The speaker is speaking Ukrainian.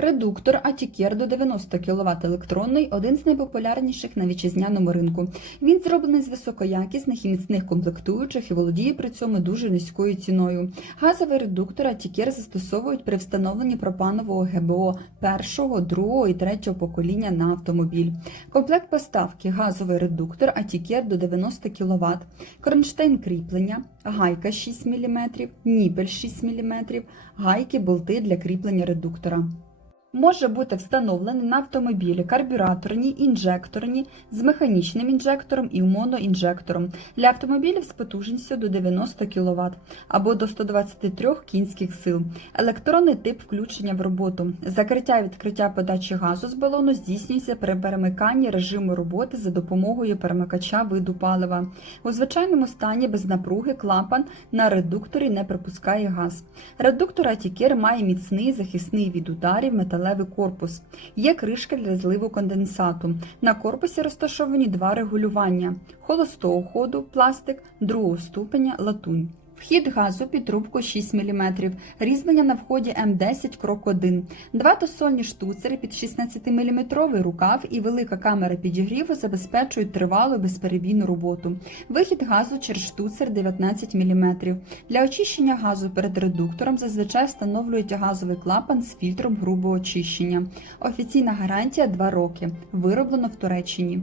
Редуктор Атікер до 90 кВт електронний один з найпопулярніших на вітчизняному ринку. Він зроблений з високоякісних і міцних комплектуючих і володіє при цьому дуже низькою ціною. Газовий редуктор Атікер застосовують при встановленні пропанового ГБО першого, другого і третього покоління на автомобіль. Комплект поставки газовий редуктор Атікер до 90 кВт, кронштейн кріплення, гайка 6 мм, ніпель 6 мм, гайки, болти для кріплення редуктора. Може бути встановлений на автомобілі карбюраторні, інжекторні, з механічним інжектором і моноінжектором для автомобілів з потужністю до 90 кВт або до 123 кінських сил. Електронний тип включення в роботу. Закриття відкриття подачі газу з балону здійснюється при перемиканні режиму роботи за допомогою перемикача виду палива. У звичайному стані без напруги клапан на редукторі не пропускає газ. Редуктор Атікер має міцний захисний від ударів металевий корпус. Є кришка для зливу конденсату. На корпусі розташовані два регулювання: холостого ходу пластик, другого ступеня латунь. Вхід газу під трубку 6 мм, різьблення на вході М10 крок 1, два тосольні штуцери під 16-мм рукав і велика камера підігріву забезпечують тривалу безперебійну роботу. Вихід газу через штуцер 19 мм. Для очищення газу перед редуктором зазвичай встановлюють газовий клапан з фільтром грубого очищення. Офіційна гарантія 2 роки. Вироблено в Туреччині.